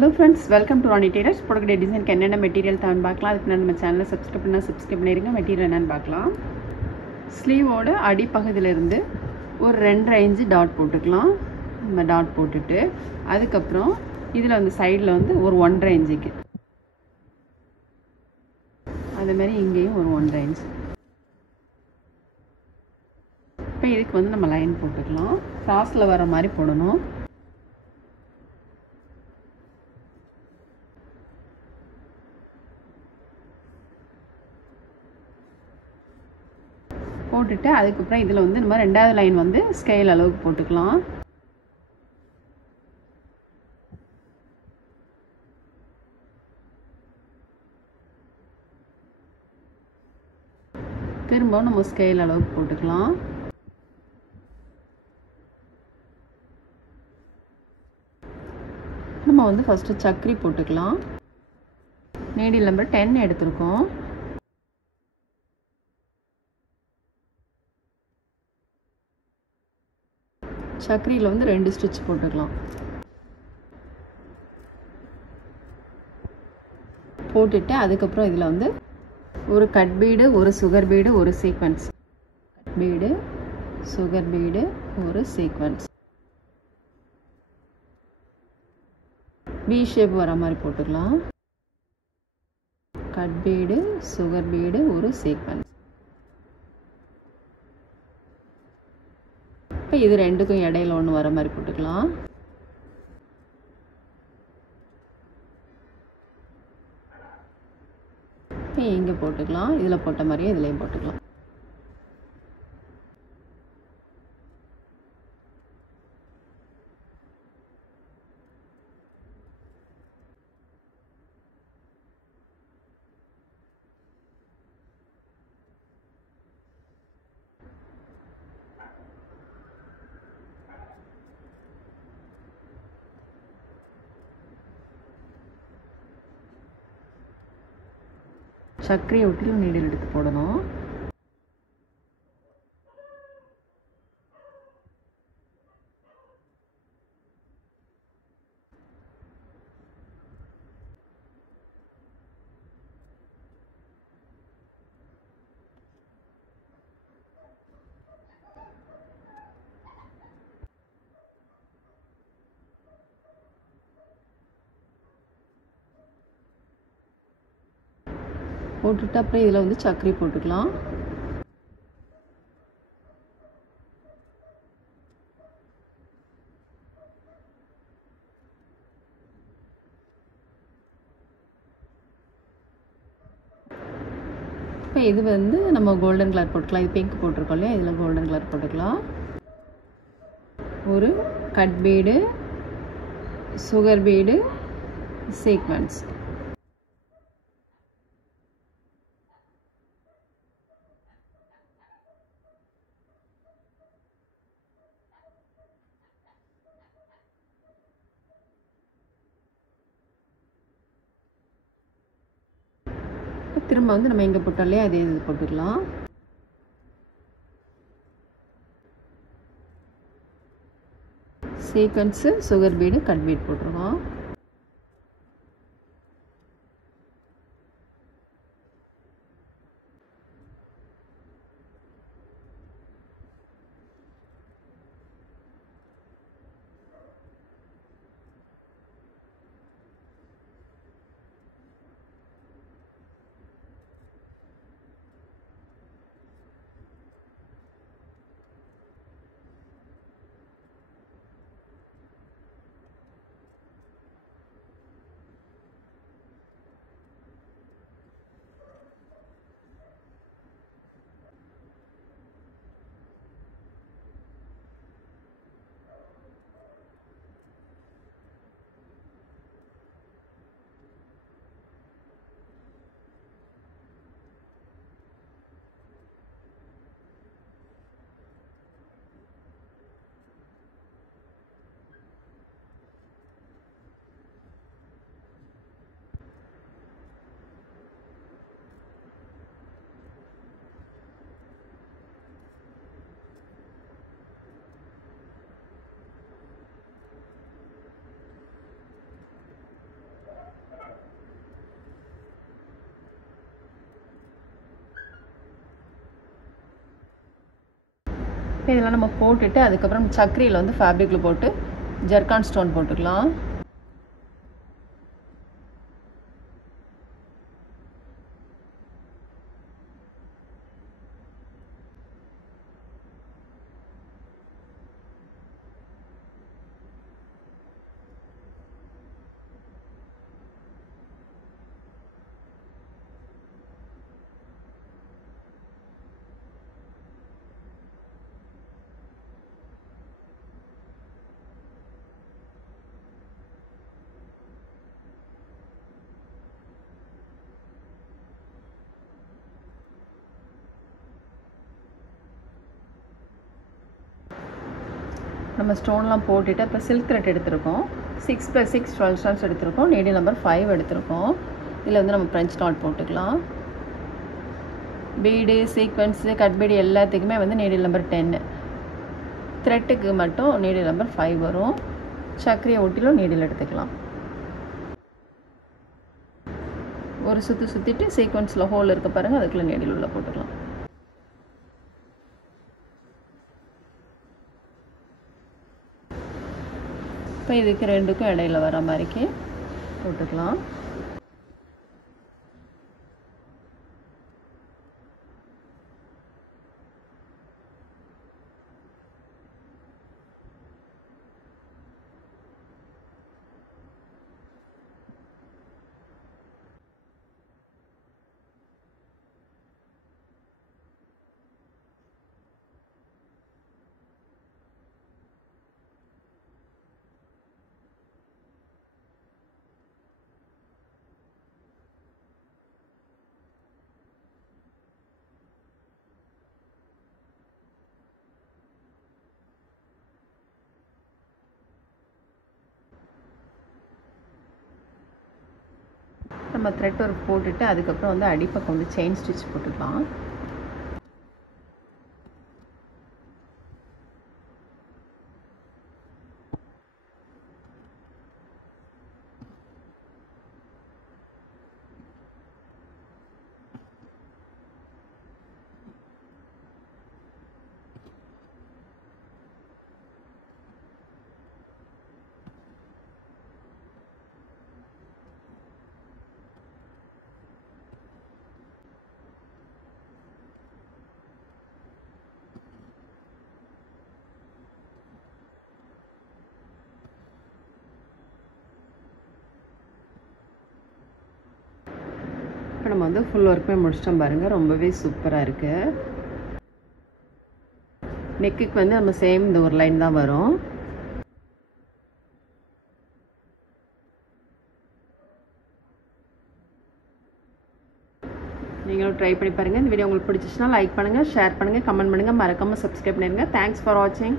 Hello friends, welcome to Ronnie Tailors. Product design க்கு என்னென்ன material தான் பார்க்கலாம். அதுக்கு நம்ம சேனலை சப்ஸ்கிரைப் பண்ணிருங்க. மெட்டீரியல் என்னன்னு பார்க்கலாம். ஸ்லீவோட அடிப்பகுதியில இருந்து ஒரு 2.5 இன்ச் டாட் போட்டுக்கலாம். நம்ம டாட் போட்டுட்டு அதுக்கப்புறம் இதில் வந்து சைடில் வந்து ஒரு 1.5 இன்ச்சுக்கு அதே மாதிரி இங்கேயும் ஒரு 1.5 இன்ச். இப்போ இதுக்கு வந்து நம்ம லைன் போட்டுக்கலாம். கிராஸில் வர மாதிரி போடணும். போட்டுட்டு அதுக்கப்புறம் இதில் வந்து நம்ம ரெண்டாவது லைன் வந்து ஸ்கேல் அளவுக்கு போட்டுக்கலாம். திரும்ப நம்ம ஸ்கேல் அளவுக்கு போட்டுக்கலாம். நம்ம வந்து ஃபஸ்ட்டு சக்கரி போட்டுக்கலாம். நீடில் நம்பர் 10 எடுத்திருக்கோம். சக்கரியில் வந்து 2 ஸ்டிச் போட்டுக்கலாம். போட்டுட்டு அதுக்கப்புறம் இதில் வந்து ஒரு கட் பீடு, ஒரு சுகர் பீடு, ஒரு sequence. Cut bead, sugar bead, ஒரு சீக்வன்ஸ். வி ஷேப் வர மாதிரி போட்டுக்கலாம். கட் பீடு, சுகர் பீடு, ஒரு சீக்வன்ஸ். இப்போ இது ரெண்டுக்கும் இடையில ஒன்று வர மாதிரி போட்டுக்கலாம். இப்போ இங்கே போட்டுக்கலாம். இதில் போட்ட மாதிரியே இதுலேயும் போட்டுக்கலாம். சக்கரையை ஒட்டி நீடில் எடுத்து போடணும். போட்டுட்டு அப்புறம் இதில் வந்து சக்கரை போட்டுக்கலாம். இப்போ இது வந்து நம்ம கோல்டன் கலர் போட்டுக்கலாம். இது பிங்க் போட்டிருக்கோம் இல்லையா, இதில் கோல்டன் கலர் போட்டுக்கலாம். ஒரு cut bead, sugar bead, sequence. திரும்ப வந்து நம்ம இங்கே போட்டோம் இல்லையா, அதே இது போட்டுக்கலாம். Sequence, sugar bead, cut bead போட்டுருவோம். இப்போ இதெல்லாம் நம்ம போட்டுட்டு அதுக்கப்புறம் சக்கரையில் வந்து ஃபேப்ரிக்கில் போட்டு ஜர்கான் ஸ்டோன் போட்டுக்கலாம். நம்ம ஸ்டோன்லாம் போட்டுட்டு அப்புறம் சில்க் த்ரெட் எடுத்திருக்கோம். 6+6 12 ஸ்டார்ஸ் எடுத்திருக்கோம். நீடில் நம்பர் 5 எடுத்திருக்கோம். இதில் வந்து நம்ம ஃப்ரெஞ்ச் நாட் போட்டுக்கலாம். பீடு சீக்வன்ஸு கட் பீடு எல்லாத்துக்குமே வந்து நீடில் நம்பர் 10. த்ரெட்டுக்கு மட்டும் நீடில் நம்பர் 5 வரும். சக்கரையை ஒட்டிலும் நீடில் எடுத்துக்கலாம். ஒரு சுற்றிட்டு சீக்வன்ஸில் ஹோல் இருக்க பாருங்கள், அதுக்குள்ளே நீடில் உள்ள போட்டுக்கலாம். இப்போ இதுக்கு ரெண்டுக்கும் இடையில வர மாதிரிக்கு போட்டுக்கலாம். நம்ம த்ரெட் ஒர்க் போட்டுட்டு அதுக்கப்புறம் வந்து அடிப்பக்கம் வந்து செயின் ஸ்டிச் போட்டுக்கலாம். இப்போ நம்ம வந்து ஃபுல் ஒர்க்குமே முடிச்சிட்டோம் பாருங்கள், ரொம்பவே சூப்பராக இருக்குது. நெக்குக்கு வந்து நம்ம சேம் இந்த ஒரு லைன் தான் வரும். நீங்களும் ட்ரை பண்ணி பாருங்கள். இந்த வீடியோ உங்களுக்கு பிடிச்சிச்சுன்னா லைக் பண்ணுங்கள், ஷேர் பண்ணுங்கள், கமெண்ட் பண்ணுங்கள், மறக்காமல் சப்ஸ்கிரைப் பண்ணிடுங்க. தேங்க்ஸ் ஃபார் வாட்சிங்.